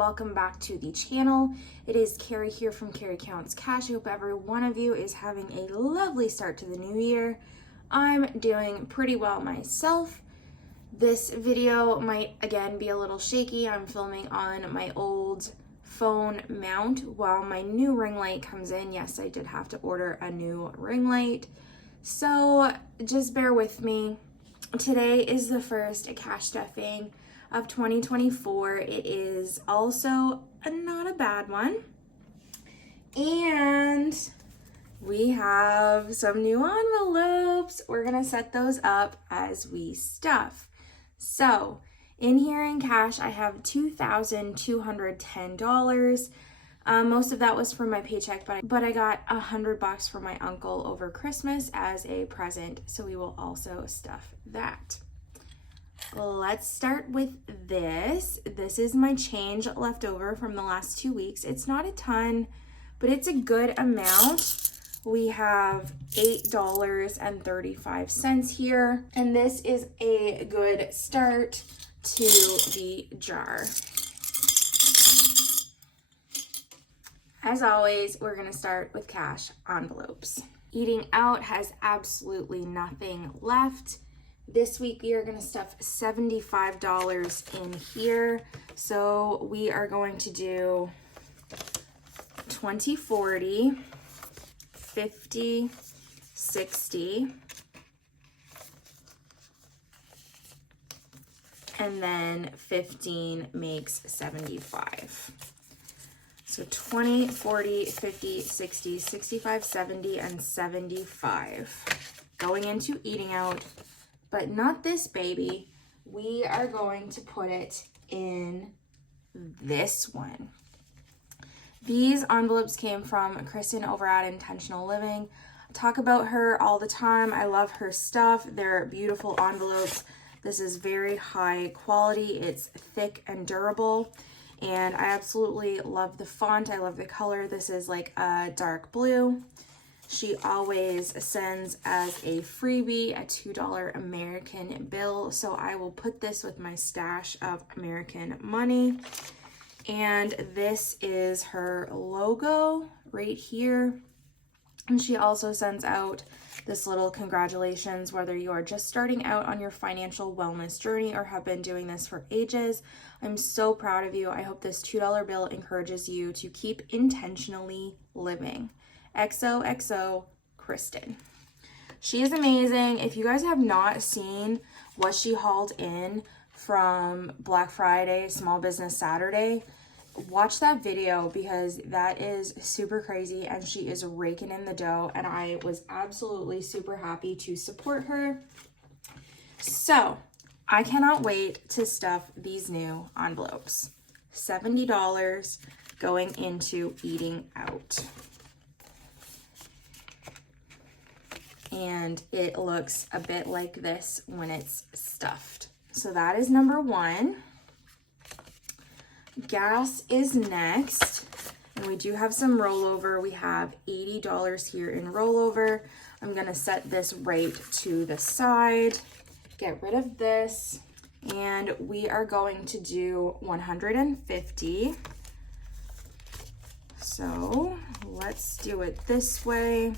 welcome back to the channel. It is Carrie here from Carrie Counts Cash. I hope every one of you is having a lovely start to the new year. I'm doing pretty well myself. This video might again be a little shaky. I'm filming on my old phone mount while my new ring light comes in. Yes, I did have to order a new ring light, so just bear with me. Today is the first cash stuffing of 2024. It is also not a bad one. And we have some new envelopes. We're gonna set those up as we stuff. So in here in cash, I have $2,210. Most of that was from my paycheck, but I got $100 from my uncle over Christmas as a present. So we will also stuff that. Let's start with this. This is my change left over from the last 2 weeks. It's not a ton, but it's a good amount. We have $8.35 here, and this is a good start to the jar. As always, we're gonna start with cash envelopes. Eating out has absolutely nothing left. This week we are gonna stuff $75 in here. So we are going to do 20, 40, 50, 60, and then 15 makes 75. So 20, 40, 50, 60, 65, 70, and 75. Going into eating out, but not this baby. We are going to put it in this one. These envelopes came from Kristen over at Intentional Living. I talk about her all the time. I love her stuff. They're beautiful envelopes. This is very high quality. It's thick and durable. And I absolutely love the font. I love the color. This is like a dark blue. She always sends as a freebie a $2 American bill. So I will put this with my stash of American money. And this is her logo right here. And she also sends out this little congratulations, whether you are just starting out on your financial wellness journey or have been doing this for ages. I'm so proud of you. I hope this $2 bill encourages you to keep intentionally living. XOXO Kristen. She is amazing. If you guys have not seen what she hauled in from Black Friday, Small Business Saturday, watch that video because that is super crazy and she is raking in the dough, and I was absolutely super happy to support her. So I cannot wait to stuff these new envelopes. $70 going into eating out. And it looks a bit like this when it's stuffed. So that is number one. Gas is next, and we do have some rollover. We have $80 here in rollover. I'm gonna set this right to the side, get rid of this, and we are going to do 150. So let's do it this way.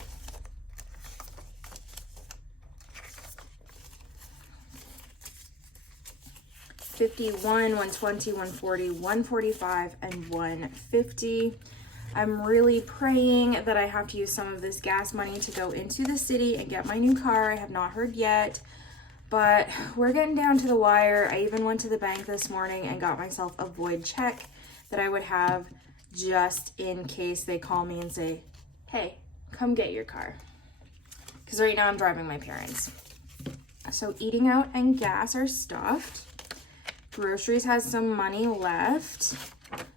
$51, $120, $140, $145, and $150. I'm really praying that I have to use some of this gas money to go into the city and get my new car. I have not heard yet, but we're getting down to the wire. I even went to the bank this morning and got myself a void check that I would have just in case they call me and say, hey, come get your car. Because right now I'm driving my parents. So eating out and gas are stuffed. Groceries has some money left.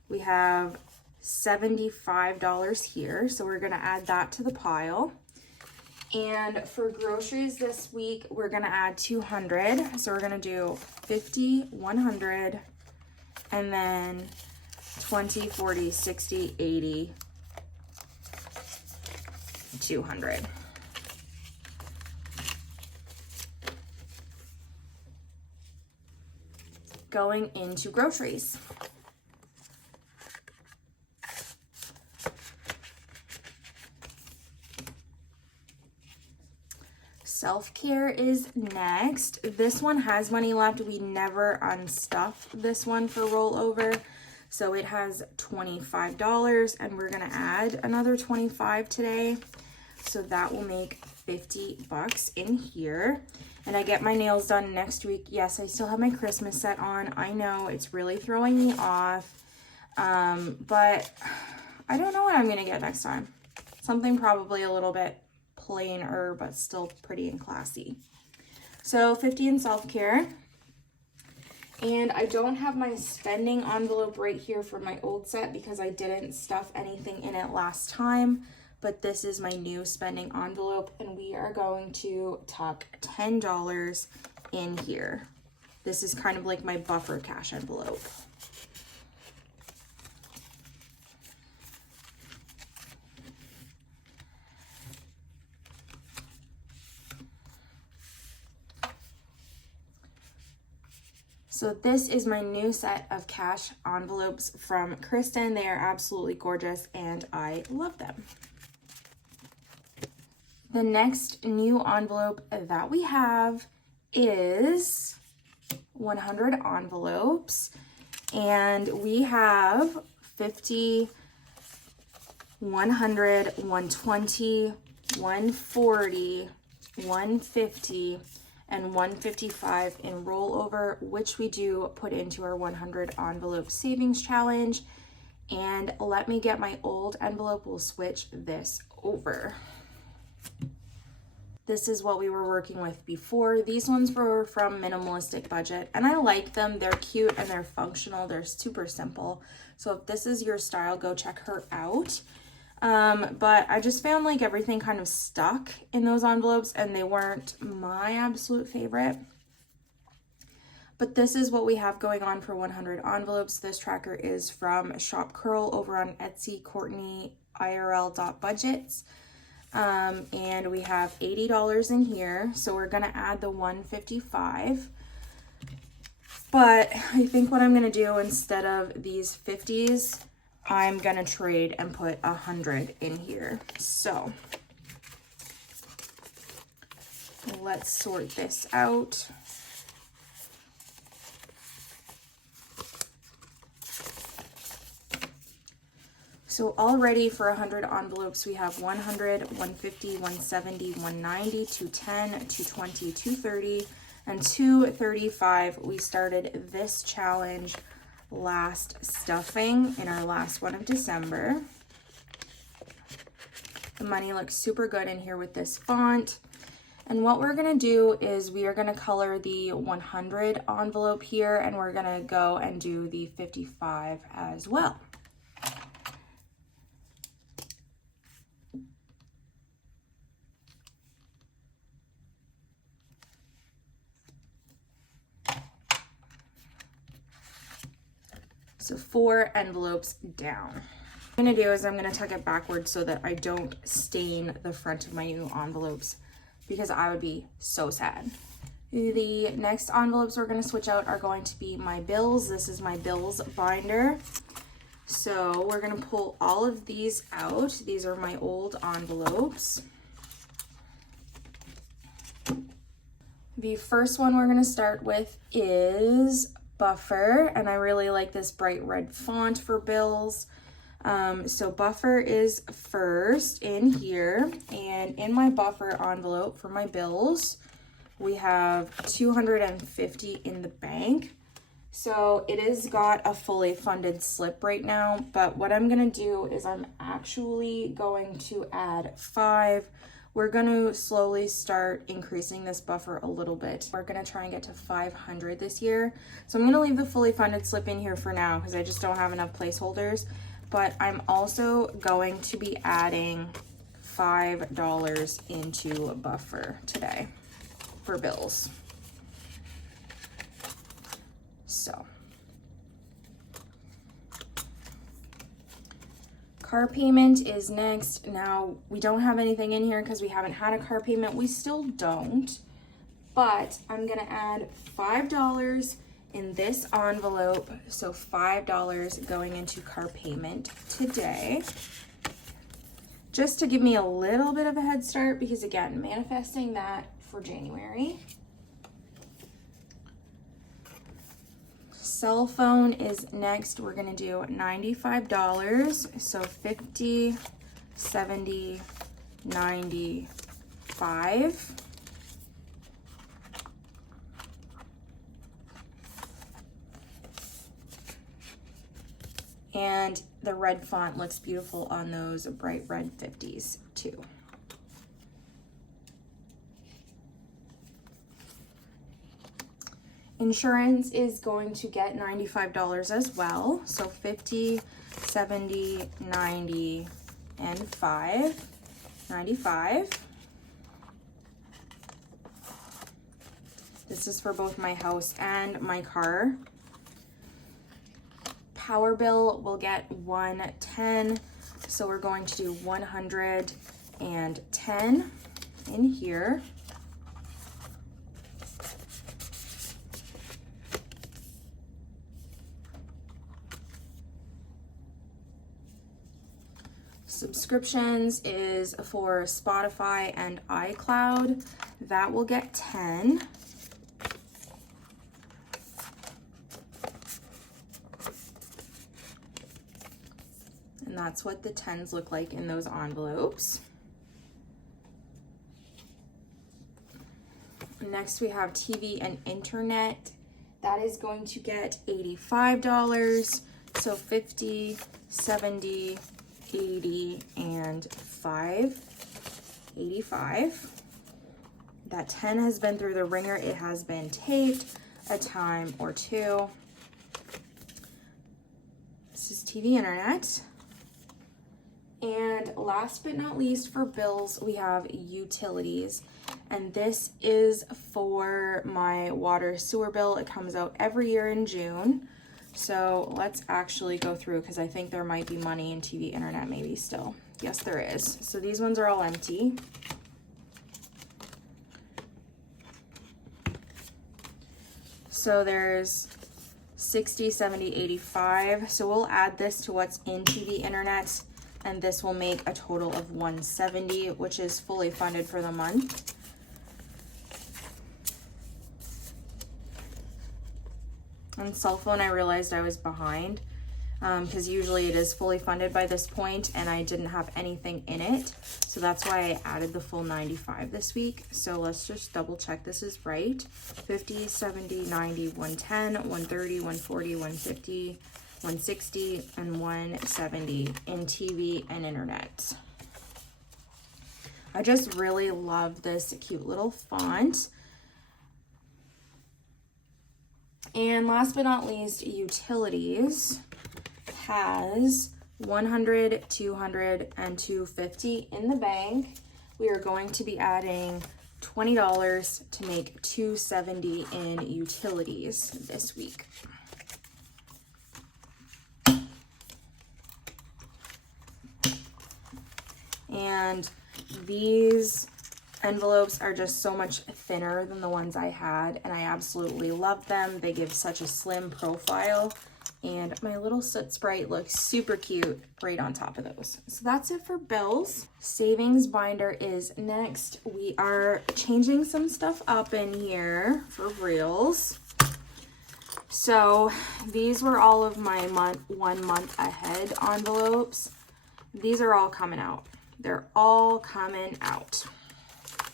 We have $75 here, so we're gonna add that to the pile. And for groceries this week, we're gonna add 200. So we're gonna do 50, 100, and then 20, 40, 60, 80, 200. Going into groceries. Self-care is next. This one has money left. We never unstuffed this one for rollover. So it has $25 and we're gonna add another 25 today. So that will make 50 bucks in here. And I get my nails done next week. Yes, I still have my Christmas set on. I know it's really throwing me off. But I don't know what I'm gonna get next time. Something probably a little bit plainer, but still pretty and classy. So 50 in self-care. And I don't have my spending envelope right here for my old set because I didn't stuff anything in it last time. But this is my new spending envelope and we are going to tuck $10 in here. This is kind of like my buffer cash envelope. So this is my new set of cash envelopes from Kristen. They are absolutely gorgeous and I love them. The next new envelope that we have is 100 envelopes. And we have 50, 100, 120, 140, 150, and 155 in rollover, which we do put into our 100 envelope savings challenge. And let me get my old envelope. We'll switch this over. This is what we were working with before. These ones were from Minimalistic Budget and I like them. They're cute and they're functional. They're super simple. So if this is your style, go check her out. But I just found like everything kind of stuck in those envelopes and they weren't my absolute favorite. But this is what we have going on for 100 envelopes. This tracker is from Shop Curl over on Etsy, CourtneyIRL.budgets. And we have $80 in here. So we're gonna add the 155. But I think what I'm gonna do instead of these 50s, I'm gonna trade and put 100 in here. So let's sort this out. So already for 100 envelopes, we have 100, 150, 170, 190, 210, 220, 230, and 235. We started this challenge last stuffing in our last one of December. The money looks super good in here with this font. And what we're gonna do is we are gonna color the 100 envelope here and we're gonna go and do the 55 as well. So 4 envelopes down. What I'm gonna do is I'm gonna tuck it backwards so that I don't stain the front of my new envelopes because I would be so sad. The next envelopes we're gonna switch out are going to be my bills. This is my bills binder. So we're gonna pull all of these out. These are my old envelopes. The first one we're gonna start with is Buffer, and I really like this bright red font for bills. So Buffer is first in here, and in my Buffer envelope for my bills, we have 250 in the bank. So it has got a fully funded slip right now, but what I'm gonna do is I'm actually going to add 5. We're going to slowly start increasing this buffer a little bit. We're going to try and get to 500 this year. So I'm going to leave the fully funded slip in here for now because I just don't have enough placeholders. But I'm also going to be adding $5 into a buffer today for bills. So car payment is next. Now, we don't have anything in here because we haven't had a car payment. We still don't, but I'm gonna add $5 in this envelope. So $5 going into car payment today, just to give me a little bit of a head start because again, manifesting that for January. Cell phone is next. We're gonna do $95. So 50, 70, 95. And the red font looks beautiful on those bright red 50s too. Insurance is going to get $95 as well. So 50, 70, 90, and 5. 95. This is for both my house and my car. Power bill will get 110. So we're going to do 110 in here. Subscriptions is for Spotify and iCloud. That will get 10. And that's what the 10s look like in those envelopes. Next we have TV and internet. That is going to get $85. So 50, 70, 80, and 5. 85. That 10 has been through the ringer. It has been taped a time or two. This is TV internet. And last but not least for bills, we have utilities. And this is for my water sewer bill. It comes out every year in June. So let's actually go through because I think there might be money in TV internet maybe still. Yes, there is. So these ones are all empty. So there's 60, 70, 85. So we'll add this to what's in TV internet, and this will make a total of 170, which is fully funded for the month. On cell phone, I realized I was behind because usually it is fully funded by this point and I didn't have anything in it. So that's why I added the full 95 this week. So let's just double check this is right. 50, 70, 90, 110, 130, 140, 150, 160, and 170 in TV and internet. I just really love this cute little font. And last but not least, utilities has 100, 200, and 250 in the bank. We are going to be adding $20 to make 270 in utilities this week. And these envelopes are just so much thinner than the ones I had, and I absolutely love them. They give such a slim profile, and my little soot sprite looks super cute right on top of those. So that's it for bills. Savings binder is next. We are changing some stuff up in here for reals. So these were all of my 1 month ahead envelopes. These are all coming out. They're all coming out.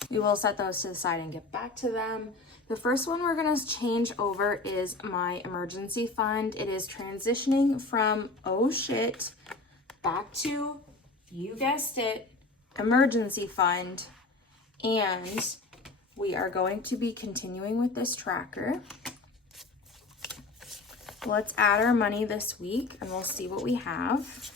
We will set those to the side and get back to them. The first one we're gonna change over is my emergency fund. It is transitioning from, oh shit, back to, you guessed it, emergency fund. And we are going to be continuing with this tracker. Let's add our money this week and we'll see what we have.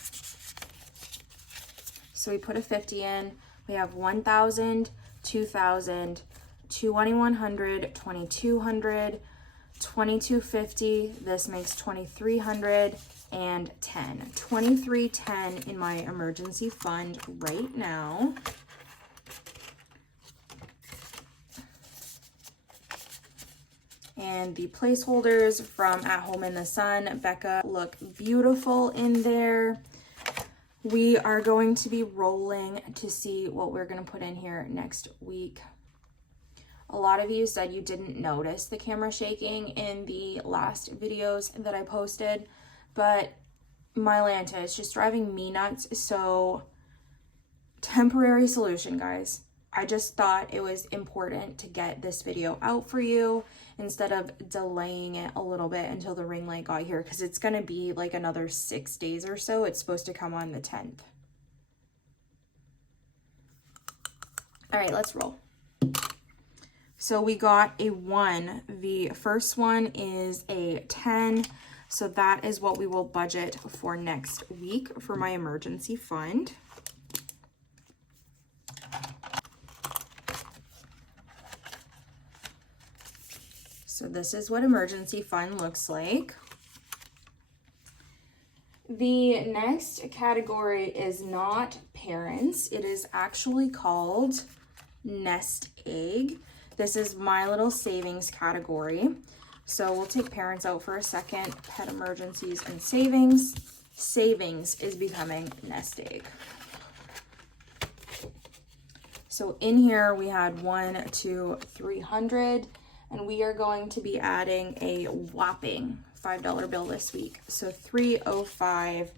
So we put a 50 in, we have 1,000, 2,000, 2,100, 2,200, 2,250. This makes 2,300 and 10. 2,310 in my emergency fund right now. And the placeholders from At Home in the Sun, Becca, look beautiful in there. We are going to be rolling to see what we're going to put in here next week. A lot of you said you didn't notice the camera shaking in the last videos that I posted, but my Lanta is just driving me nuts. So temporary solution, guys. I just thought it was important to get this video out for you instead of delaying it a little bit until the ring light got here, because it's going to be like another 6 days or so. It's supposed to come on the 10th. All right, let's roll. So we got a 1. The first one is a 10. So that is what we will budget for next week for my emergency fund. So this is what emergency fund looks like. The next category is not parents. It is actually called nest egg. This is my little savings category. So we'll take parents out for a second. Pet emergencies and savings. Savings is becoming nest egg. So in here we had 1 to 300. And we are going to be adding a whopping $5 bill this week. So 305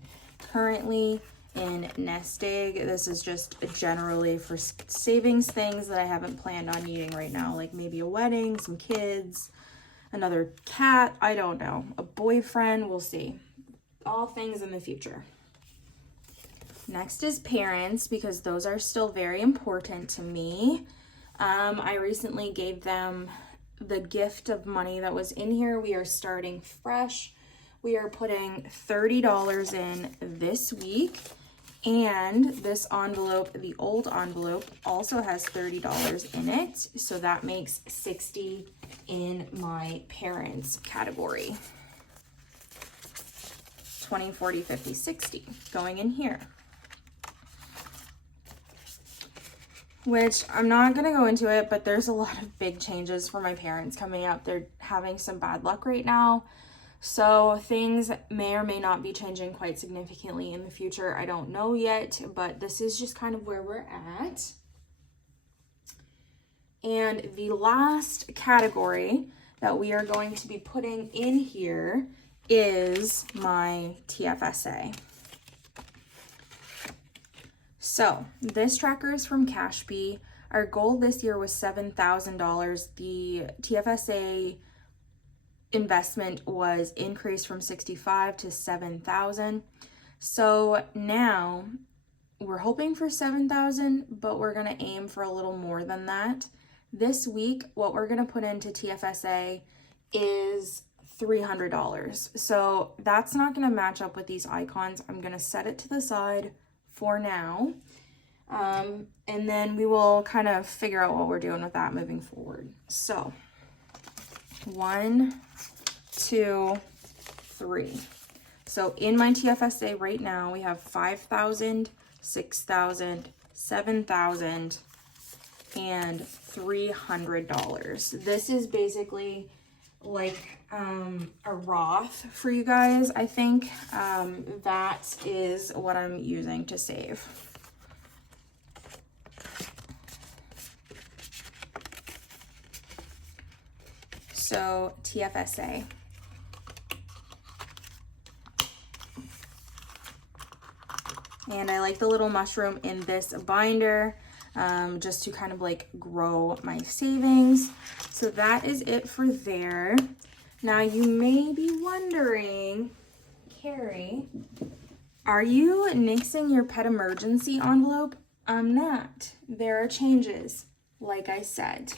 currently in nest egg. This is just generally for savings things that I haven't planned on needing right now, like maybe a wedding, some kids, another cat, I don't know, a boyfriend, we'll see. All things in the future. Next is parents, because those are still very important to me. I recently gave them the gift of money that was in here. We are starting fresh. We are putting $30 in this week, and this envelope, the old envelope, also has $30 in it, so that makes $60 in my parents category. 20, 40, 50, 60 going in here. Which I'm not going to go into it, but there's a lot of big changes for my parents coming up. They're having some bad luck right now. So things may or may not be changing quite significantly in the future. I don't know yet, but this is just kind of where we're at. And the last category that we are going to be putting in here is my TFSA. So this tracker is from Cashbee. Our goal this year was $7,000. The TFSA investment was increased from 65 to 7,000. So now we're hoping for 7,000, but we're going to aim for a little more than that. This week, what we're going to put into TFSA is $300. So that's not going to match up with these icons. I'm going to set it to the side for now. And then we will kind of figure out what we're doing with that moving forward. So 1, 2, 3. So in my TFSA right now, we have 5,000, 6,000, 7,000, and $300. This is basically like a Roth for you guys, I think. That is what I'm using to save. So TFSA. And I like the little mushroom in this binder, just to kind of like grow my savings. So that is it for there. Now you may be wondering, Carrie, are you nixing your pet emergency envelope? I'm not. There are changes, like I said.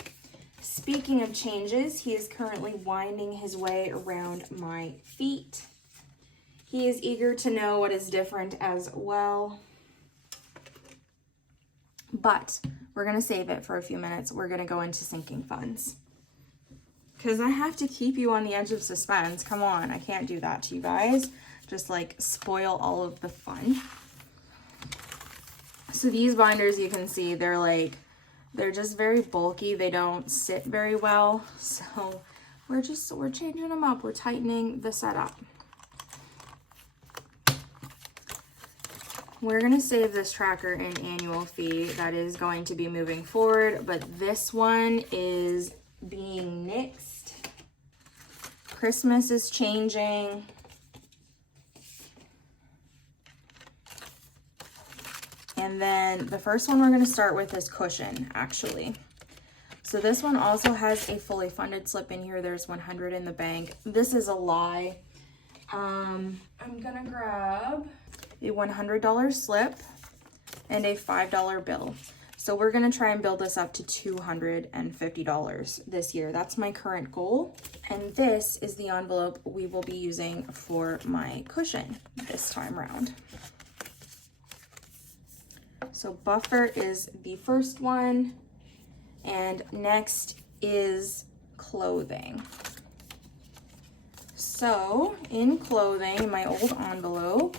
Speaking of changes, he is currently winding his way around my feet. He is eager to know what is different as well. But we're going to save it for a few minutes. We're going to go into sinking funds. Because I have to keep you on the edge of suspense. Come on, I can't do that to you guys. Just like spoil all of the fun. So these binders, you can see, they're just very bulky. They don't sit very well. So we're changing them up. We're tightening the setup. we're going to save this tracker in annual fee. That is going to be moving forward, but this one is being nixed. Christmas is changing. And then the first one we're going to start with is cushion, actually. So this one also has a fully funded slip in here. There's 100 in the bank. This is a lie. I'm gonna grab a $100 slip and a $5 bill. So we're gonna try and build this up to $250 this year. That's my current goal. And this is the envelope we will be using for my cushion this time around. So buffer is the first one, and next is clothing. So in clothing, my old envelope,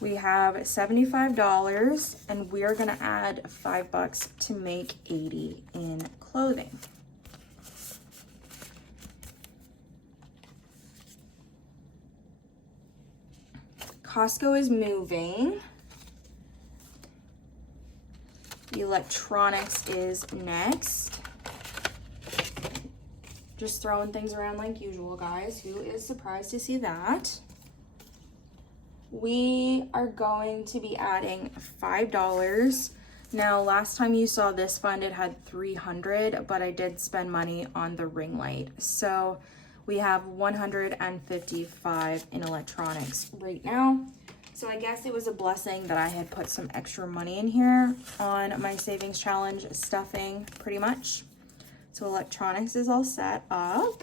we have $75, and we are gonna add $5 to make $80 in clothing. Costco is moving. Electronics is next. Just throwing things around like usual, guys. Who is surprised to see that? We are going to be adding $5. Now, last time you saw this fund, it had $300, but I did spend money on the ring light. So we have $155 in electronics right now. So I guess it was a blessing that I had put some extra money in here on my savings challenge stuffing, pretty much. So electronics is all set up.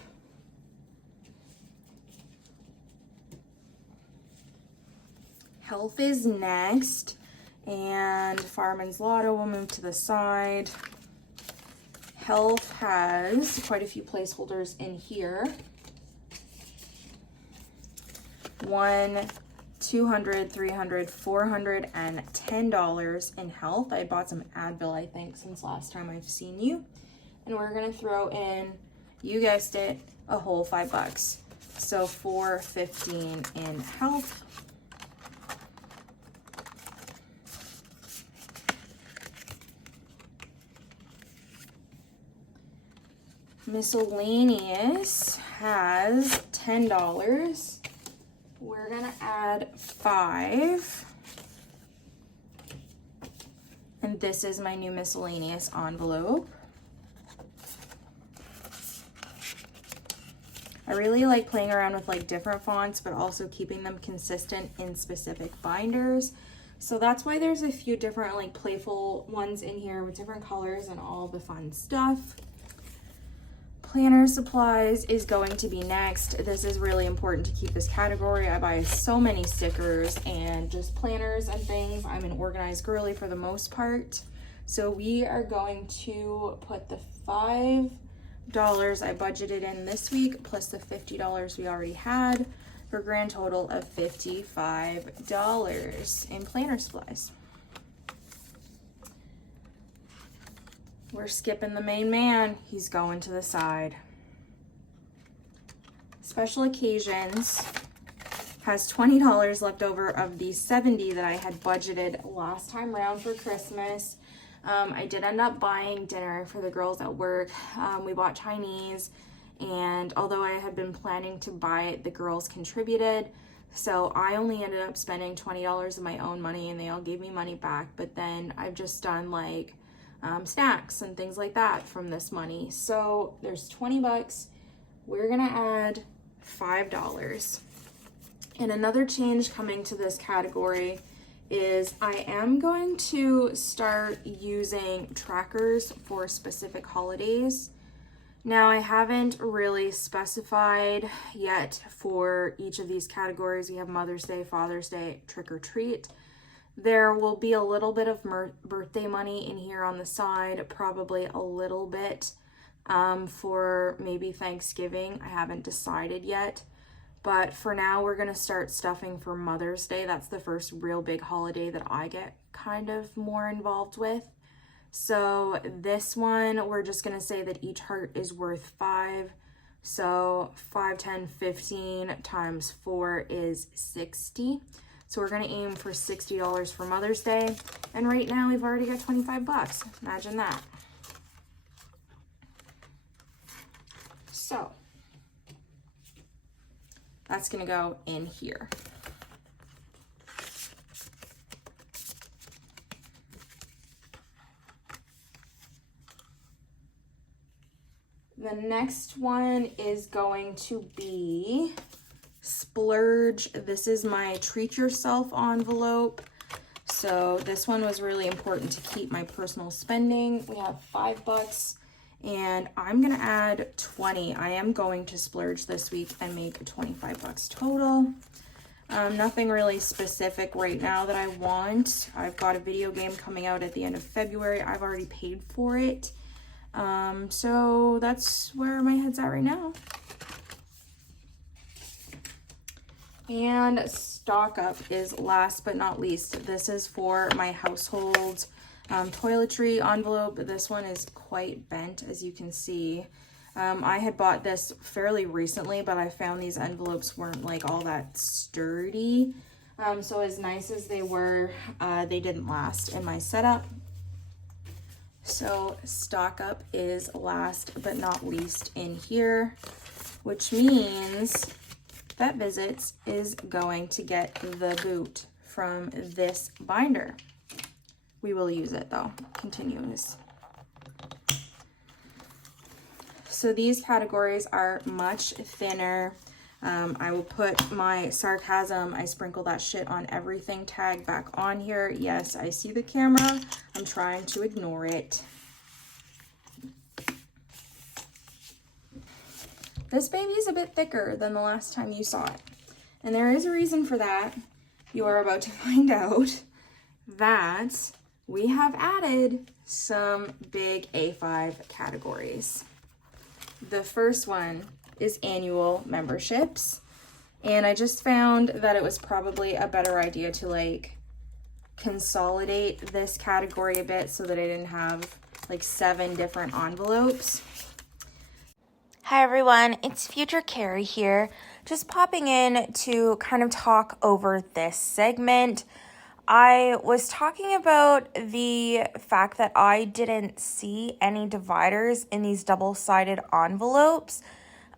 Health is next, and Fireman's Lotto will move to the side. Health has quite a few placeholders in here. $100, $200, $300, $400, and $10 in health. I bought some Advil, I think, since last time I've seen you. And we're gonna throw in, you guessed it, a whole $5. So $415 in health. Miscellaneous has $10. We're gonna add $5. And this is my new miscellaneous envelope. I really like playing around with like different fonts, but also keeping them consistent in specific binders. So that's why there's a few different like playful ones in here with different colors and all the fun stuff. Planner supplies is going to be next. This is really important to keep this category. I buy so many stickers and just planners and things. I'm an organized girly for the most part. So we are going to put the $5 I budgeted in this week plus the $50 we already had for a grand total of $55 in planner supplies. We're skipping the main man. He's going to the side. Special occasions has $20 left over of the $70 that I had budgeted last time around for Christmas. I did end up buying dinner for the girls at work. We bought Chinese, and although I had been planning to buy it, the girls contributed. So I only ended up spending $20 of my own money, and they all gave me money back. But then I've just done like snacks and things like that from this money. So there's $20. We're gonna add $5. And another change coming to this category is I am going to start using trackers for specific holidays. Now, I haven't really specified yet for each of these categories. We have Mother's Day, Father's Day, trick or treat. There will be a little bit of birthday money in here on the side, probably a little bit for maybe Thanksgiving. I haven't decided yet, but for now we're gonna start stuffing for Mother's Day. That's the first real big holiday that I get kind of more involved with. So this one, we're just gonna say that each heart is worth $5 So 5, 10, 15 times 4 is 60. So we're gonna aim for $60 for Mother's Day. And right now we've already got 25 bucks. Imagine that. So that's gonna go in here. The next one is going to be Splurge. This is my Treat Yourself envelope. So this one was really important to keep my personal spending. We have 5 bucks and I'm gonna add 20. I am going to splurge this week and make 25 bucks total. Nothing really specific right now that I want. I've got a video game coming out at the end of February. I've already paid for it. So that's where my head's at right now. And stock up is last but not least. This is for my household toiletry envelope. This one is quite bent, as you can see. I had bought this fairly recently, but I found these envelopes weren't like all that sturdy. So as nice as they were, they didn't last in my setup. So stock up is last but not least in here, which means Vet Visits is going to get the boot from this binder. We will use it though, continuous. So these categories are much thinner. I will put my sarcasm, I sprinkle that shit on everything tag back on here. Yes, I see the camera. I'm trying to ignore it. This baby is a bit thicker than the last time you saw it. And there is a reason for that. You are about to find out that we have added some big A5 categories. The first one is annual memberships. And I just found that it was probably a better idea to like consolidate this category a bit so that I didn't have like 7 different envelopes. Hi everyone, it's Future Carrie here, just popping in to kind of talk over this segment. I was talking about the fact that I didn't see any dividers in these double-sided envelopes,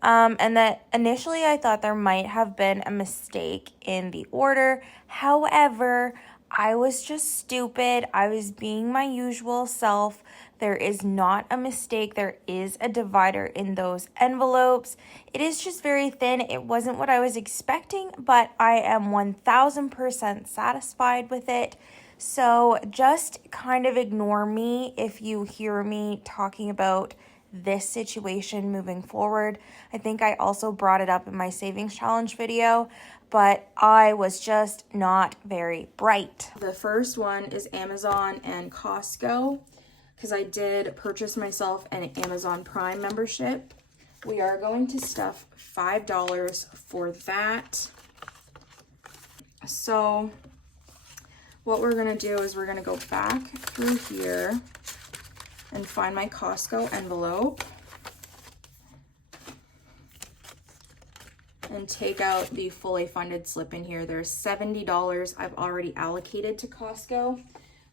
and that initially I thought there might have been a mistake in the order. However, I was just stupid. I was being my usual self. There is not a mistake. There is a divider in those envelopes. It is just very thin. It wasn't what I was expecting, but I am 1000% satisfied with it. So just kind of ignore me if you hear me talking about this situation moving forward. I think I also brought it up in my savings challenge video, but I was just not very bright. The first one is Amazon and Costco, because I did purchase myself an Amazon Prime membership. We are going to stuff $5 for that. So what we're gonna do is we're gonna go back through here and find my Costco envelope and take out the fully funded slip in here. There's $70 I've already allocated to Costco.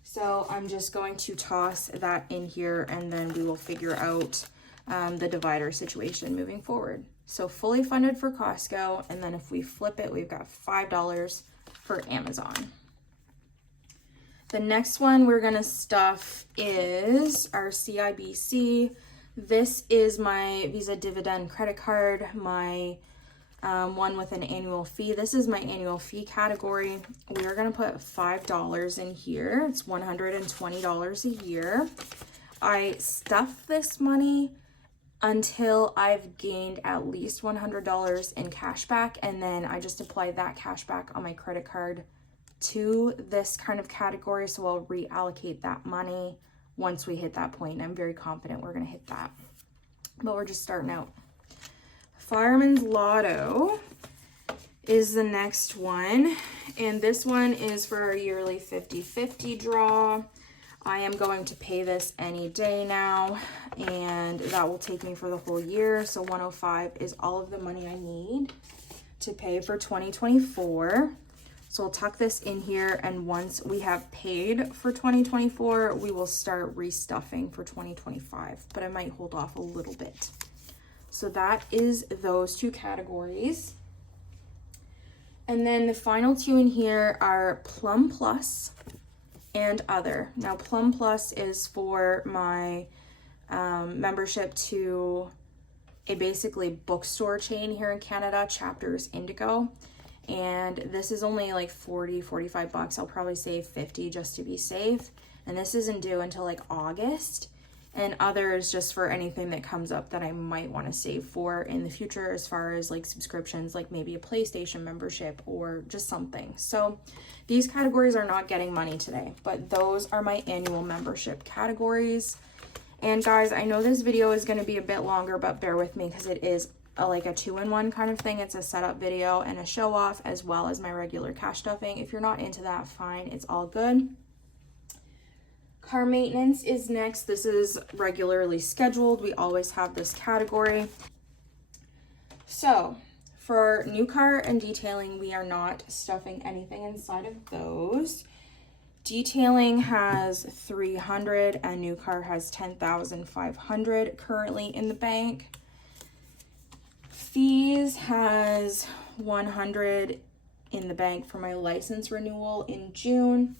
So I'm just going to toss that in here and then we will figure out the divider situation moving forward. So fully funded for Costco, and then if we flip it, we've got $5 for Amazon. The next one we're gonna stuff is our CIBC. This is my Visa dividend credit card, my one with an annual fee. This is my annual fee category. We are gonna put $5 in here. It's $120 a year. I stuff this money until I've gained at least $100 in cash back, and then I just apply that cash back on my credit card to this kind of category. So I'll reallocate that money once we hit that point. And I'm very confident we're gonna hit that, but we're just starting out. Fireman's Lotto is the next one, and this one is for our yearly 50-50 draw. I am going to pay this any day now, and that will take me for the whole year. So 105 is all of the money I need to pay for 2024. So I'll tuck this in here, and once we have paid for 2024, we will start restuffing for 2025, but I might hold off a little bit. So that is those two categories. And then the final two in here are Plum Plus and Other. Now Plum Plus is for my membership to a basically bookstore chain here in Canada, Chapters Indigo. And this is only like 45 bucks. I'll probably save 50 just to be safe. And this isn't due until like August. And Other is just for anything that comes up that I might want to save for in the future, as far as like subscriptions, like maybe a PlayStation membership or just something. So these categories are not getting money today, but those are my annual membership categories. And guys, I know this video is going to be a bit longer, but bear with me because it is like a 2-in-1 kind of thing. It's a setup video and a show off, as well as my regular cash stuffing. If you're not into that, fine, it's all good. Car maintenance is next. This is regularly scheduled. We always have this category. So for new car and detailing, we are not stuffing anything inside of those. Detailing has 300 and new car has 10,500 currently in the bank. Fees has 100 in the bank for my license renewal in June.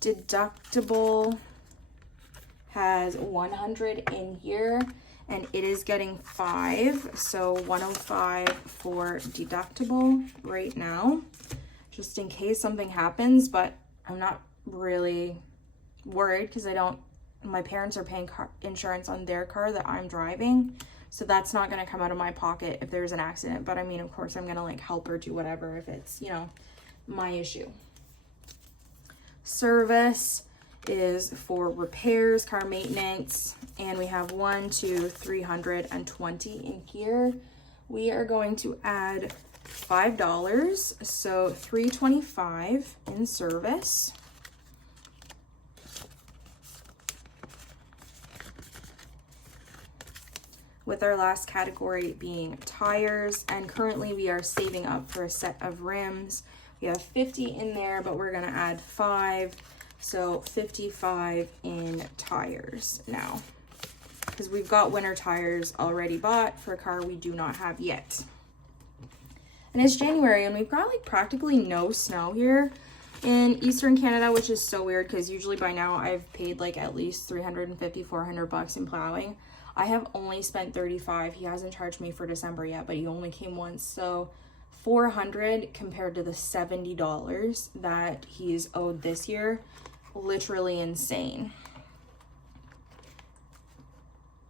Deductible has 100 in here, and it is getting 5, so 105 for deductible right now, just in case something happens. But I'm not really worried because my parents are paying car insurance on their car that I'm driving, so that's not going to come out of my pocket if there's an accident. But I mean, of course I'm going to like help her do whatever if it's, you know, my issue. Service is for repairs, car maintenance, and we have 320 in here. We are going to add $5, so $325 in service. With our last category being tires, and currently we are saving up for a set of rims. We have 50 in there, but we're gonna add 5, so 55 in tires now, because we've got winter tires already bought for a car we do not have yet. And it's January, and we've got like practically no snow here in Eastern Canada, which is so weird because usually by now I've paid like at least 350, 400 bucks in plowing. I have only spent 35. He hasn't charged me for December yet, but he only came once, so 400 compared to the $70 that he's owed this year, literally insane.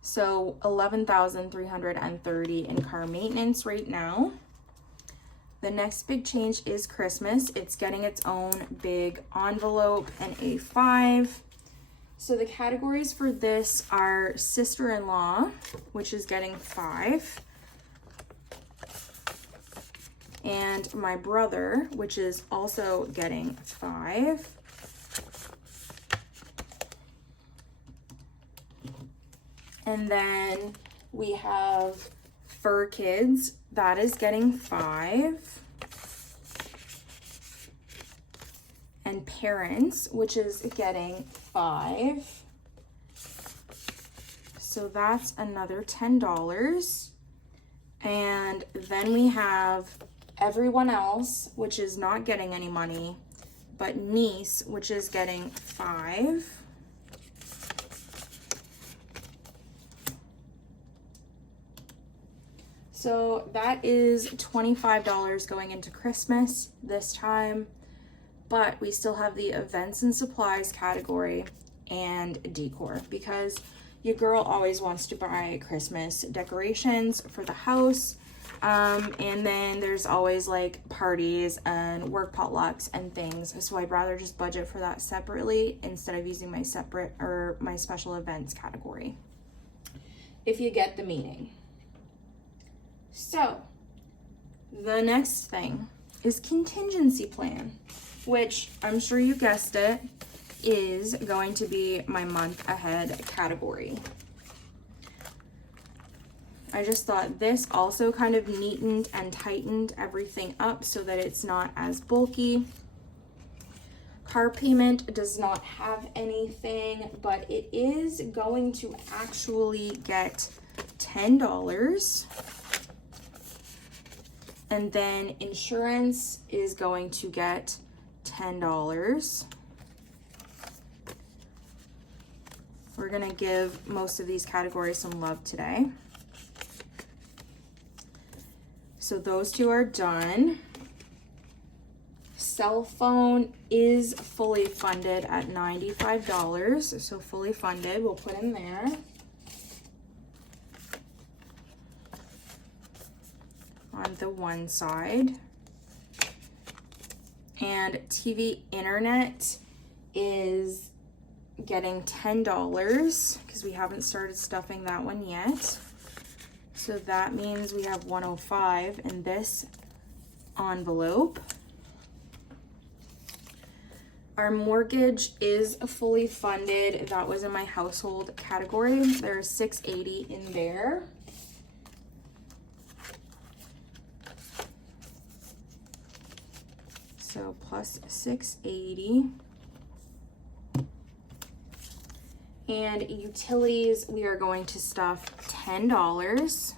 So 11,330 in car maintenance right now. The next big change is Christmas. It's getting its own big envelope and A5. So the categories for this are sister-in-law, which is getting 5. And my brother, which is also getting 5. And then we have fur kids, that is getting 5. And parents, which is getting 5. So that's another $10. And then we have everyone else, which is not getting any money, but niece, which is getting 5. So that is $25 going into Christmas this time, but we still have the events and supplies category and decor, because your girl always wants to buy Christmas decorations for the house. And then there's always like parties and work potlucks and things. So I'd rather just budget for that separately instead of using my separate or my special events category, if you get the meaning. So the next thing is contingency plan, which I'm sure you guessed it, is going to be my month ahead category. I just thought this also kind of neatened and tightened everything up so that it's not as bulky. Car payment does not have anything, but it is going to actually get $10. And then insurance is going to get $10. We're gonna give most of these categories some love today. So those two are done. Cell phone is fully funded at $95, so fully funded, we'll put in there. On the one side. And TV internet is getting $10 because we haven't started stuffing that one yet. So that means we have $105 in this envelope. Our mortgage is fully funded. That was in my household category. There's $680 in there. So plus $680. And utilities, we are going to stuff $10.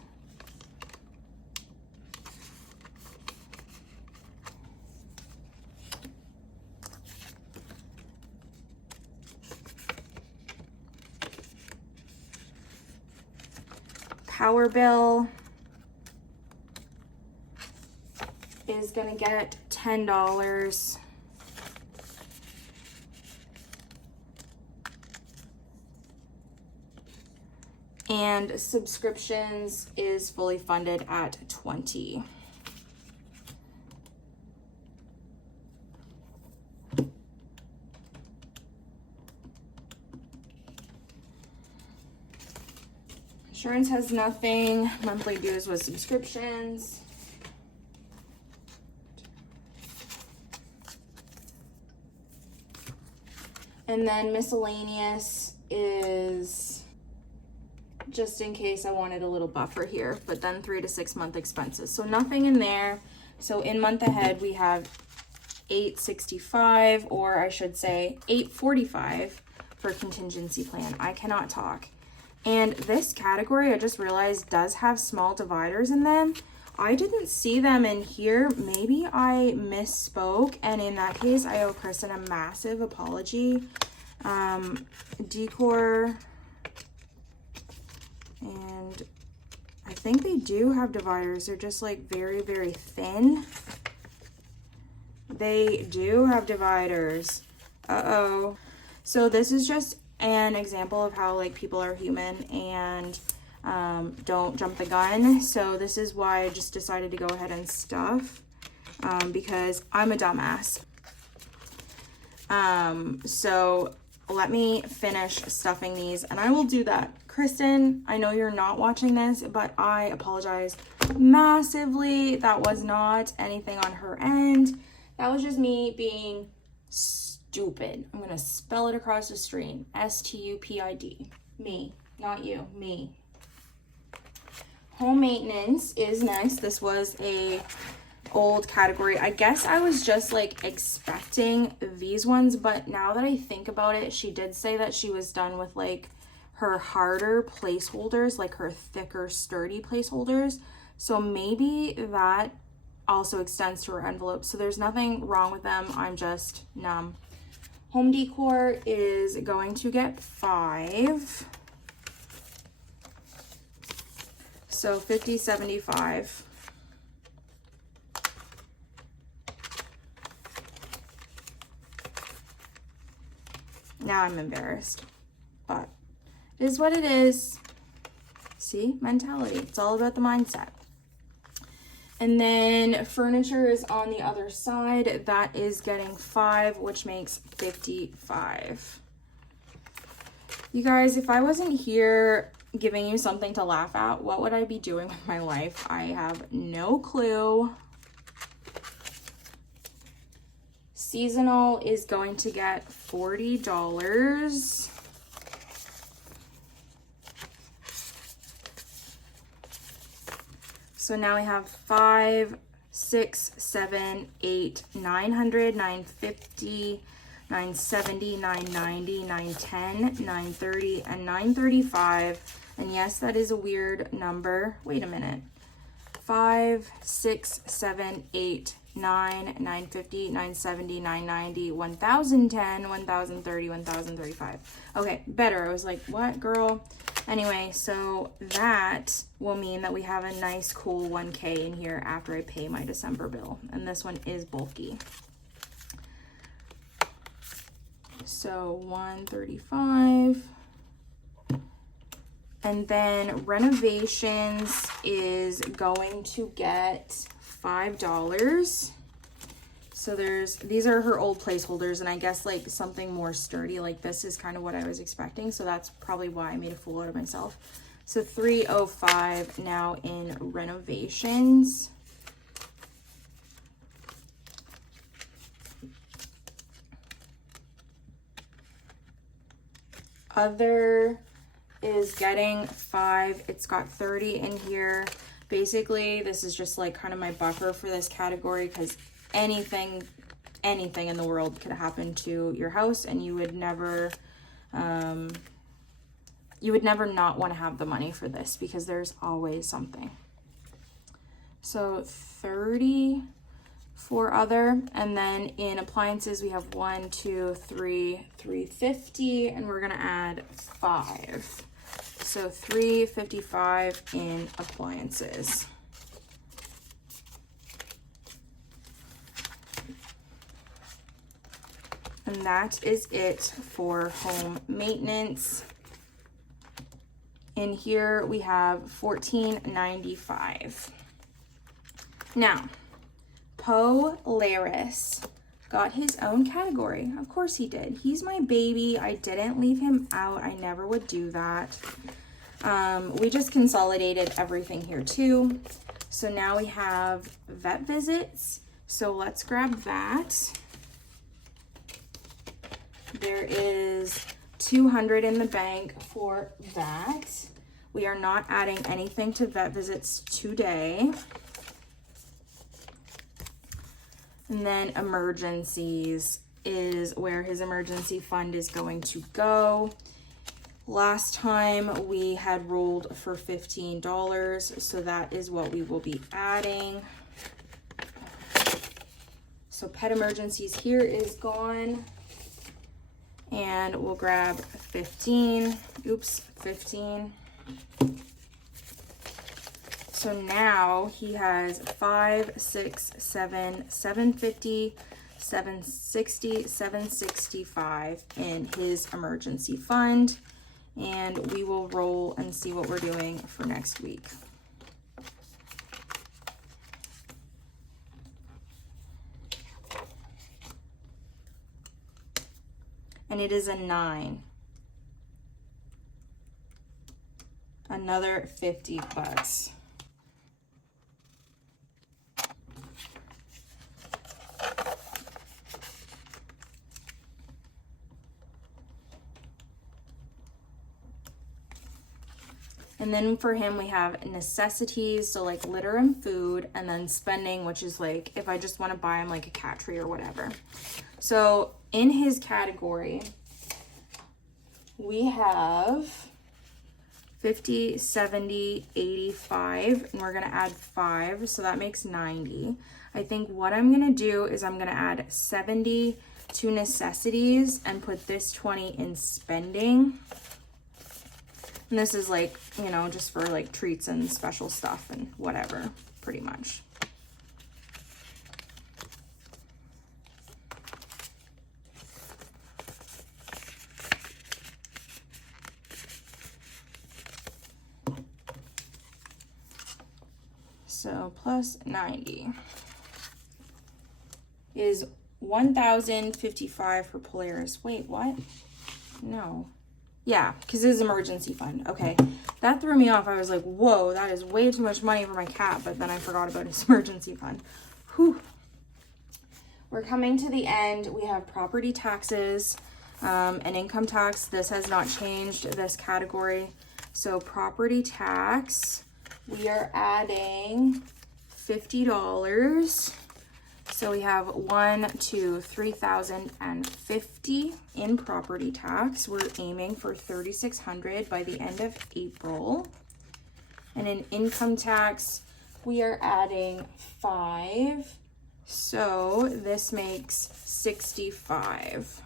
Power bill is gonna get $10. And subscriptions is fully funded at $20. Insurance has nothing. Monthly dues with subscriptions. And then miscellaneous is just in case I wanted a little buffer here, but then 3 to 6 month expenses. So nothing in there. So in month ahead, we have $865, or I should say $845 for contingency plan. I cannot talk. And this category, I just realized, does have small dividers in them. I didn't see them in here. Maybe I misspoke, and in that case, I owe Kristen a massive apology. Decor, and I think they do have dividers. They're just like very, very thin. They do have dividers. Uh-oh. So this is just an example of how like people are human and don't jump the gun. So this is why I just decided to go ahead and stuff because I'm a dumbass. So let me finish stuffing these and I will do that. Kristen, I know you're not watching this, but I apologize massively. That was not anything on her end. That was just me being stupid. I'm gonna spell it across the screen. S-T-U-P-I-D. Me, not you, me. Home maintenance is next. This was a old category. I guess I was just like expecting these ones, but now that I think about it, she did say that she was done with like her harder placeholders, like her thicker, sturdy placeholders. So maybe that also extends to her envelope. So there's nothing wrong with them. I'm just numb. Home decor is going to get 5. So 50, 75. Now I'm embarrassed, but it is what it is. See, mentality. It's all about the mindset. And then furniture is on the other side. That is getting 5, which makes 55. You guys, if I wasn't here giving you something to laugh at, what would I be doing with my life? I have no clue. seasonal is going to get $40. So now we have 5, 6, 7, 8, 900, 950, 970, 990, 910, 930, and 935. And yes, that is a weird number. Wait a minute. 5, 6, 7, 8, 9, 950, 970, 990, 1010, 1030, 1035. Okay, better. I was like, what, girl? Anyway, so that will mean that we have a nice cool 1K in here after I pay my December bill. And this one is bulky. So 135. And then renovations is going to get $5. So these are her old placeholders, and I guess like something more sturdy like this is kind of what I was expecting. So that's probably why I made a fool out of myself. So $305 now in renovations. Other is getting $5. It's got 30 in here. Basically, this is just like kind of my buffer for this category because anything in the world could happen to your house, and you would never not want to have the money for this because there's always something. So 30 for other, and then in appliances we have 350, and we're gonna add 5. So $355 in appliances. And that is it for home maintenance. In here we have $14.95. Now, Polaris got his own category. Of course he did. He's my baby. I didn't leave him out. I never would do that. We just consolidated everything here too. So now we have vet visits. So let's grab that. There is $200 in the bank for that. We are not adding anything to vet visits today. And then emergencies is where his emergency fund is going to go. Last time we had rolled for $15, so that is what we will be adding. So pet emergencies here is gone. And we'll grab 15. Oops, 15. So now he has 5, 6, 7, 750, 760, 765 in his emergency fund. And we will roll and see what we're doing for next week. And it is a 9. Another $50. And then for him, we have necessities, so like litter and food, and then spending, which is like if I just want to buy him like a cat tree or whatever. So in his category, we have 50, 70, 85, and we're going to add 5, so that makes 90. I think what I'm going to do is I'm going to add 70 to necessities and put this 20 in spending. And this is like, you know, just for like treats and special stuff and whatever, pretty much. So plus 90 is 1,055 for Polaris. Wait, what? No. Yeah, because it's emergency fund. Okay, that threw me off. I was like, whoa, that is way too much money for my cat. But then I forgot about his emergency fund. Whew. we're coming to the end. We have property taxes and income tax. This has not changed, this category. So property tax, we are adding $50. So we have $3,050 in property tax. We're aiming for $3,600 by the end of April. And in income tax, we are adding 5. So this makes 65.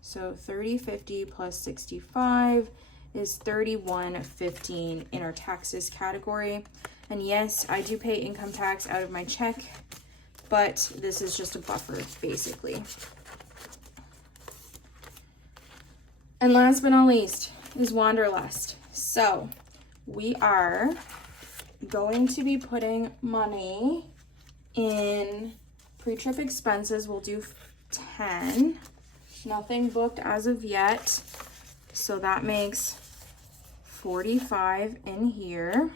So 3050 plus 65 is 3115 in our taxes category. And yes, I do pay income tax out of my check, but this is just a buffer basically. And last but not least is Wanderlust. So we are going to be putting money in pre-trip expenses. We'll do 10. Nothing booked as of yet. So that makes 45 in here.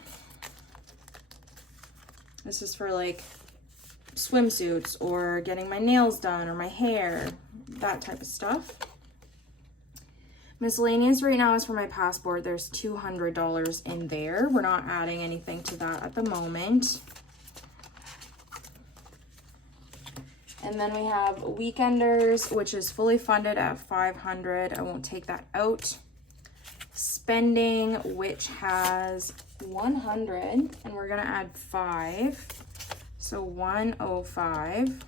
This is for like swimsuits or getting my nails done or my hair, that type of stuff. Miscellaneous right now is for my passport. There's $200 in there. We're not adding anything to that at the moment. And then we have Weekenders, which is fully funded at $500. I won't take that out. Spending, which has $100, and we're gonna add 5. So 105.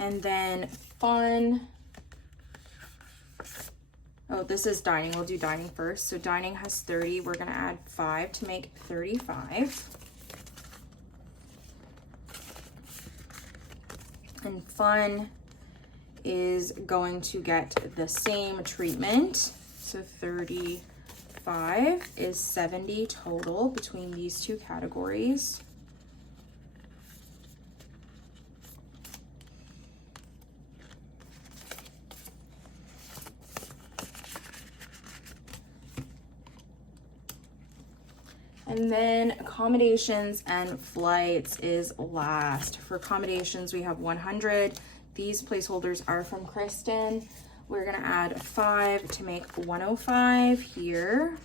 And then fun. Oh, this is dining. We'll do dining first. So dining has 30. We're going to add 5 to make 35. And fun is going to get the same treatment. So 35 is 70 total between these two categories. And then accommodations and flights is last. For accommodations, we have 100. These placeholders are from Kristen. We're gonna add 5 to make 105 here.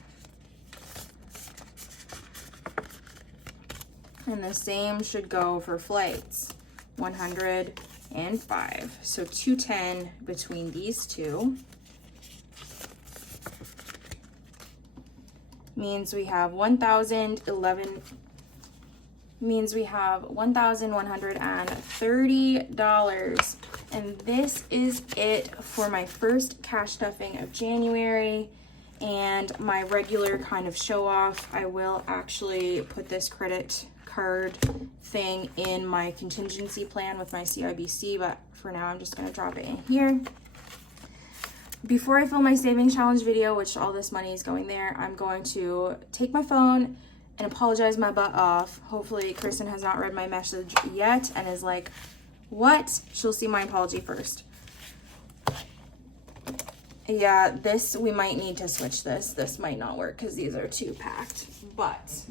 And the same should go for flights, 105. So 210 between these two. Means we have $1,130. And this is it for my first cash stuffing of January and my regular kind of show off. I will actually put this credit card thing in my contingency plan with my CIBC, but for now I'm just gonna drop it in here. Before I film my savings challenge video, which all this money is going there, I'm going to take my phone and apologize my butt off. Hopefully Kristen has not read my message yet and is like, what? She'll see my apology first. Yeah, this, we might need to switch this. This might not work because these are too packed. But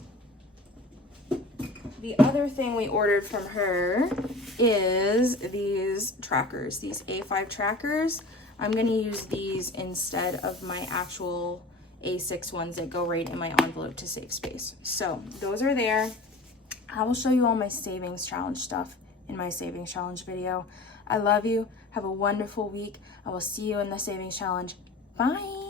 the other thing we ordered from her is these trackers, these A5 trackers. I'm gonna use these instead of my actual A6 ones that go right in my envelope to save space. So those are there. I will show you all my savings challenge stuff in my savings challenge video. I love you. Have a wonderful week. I will see you in the savings challenge. Bye.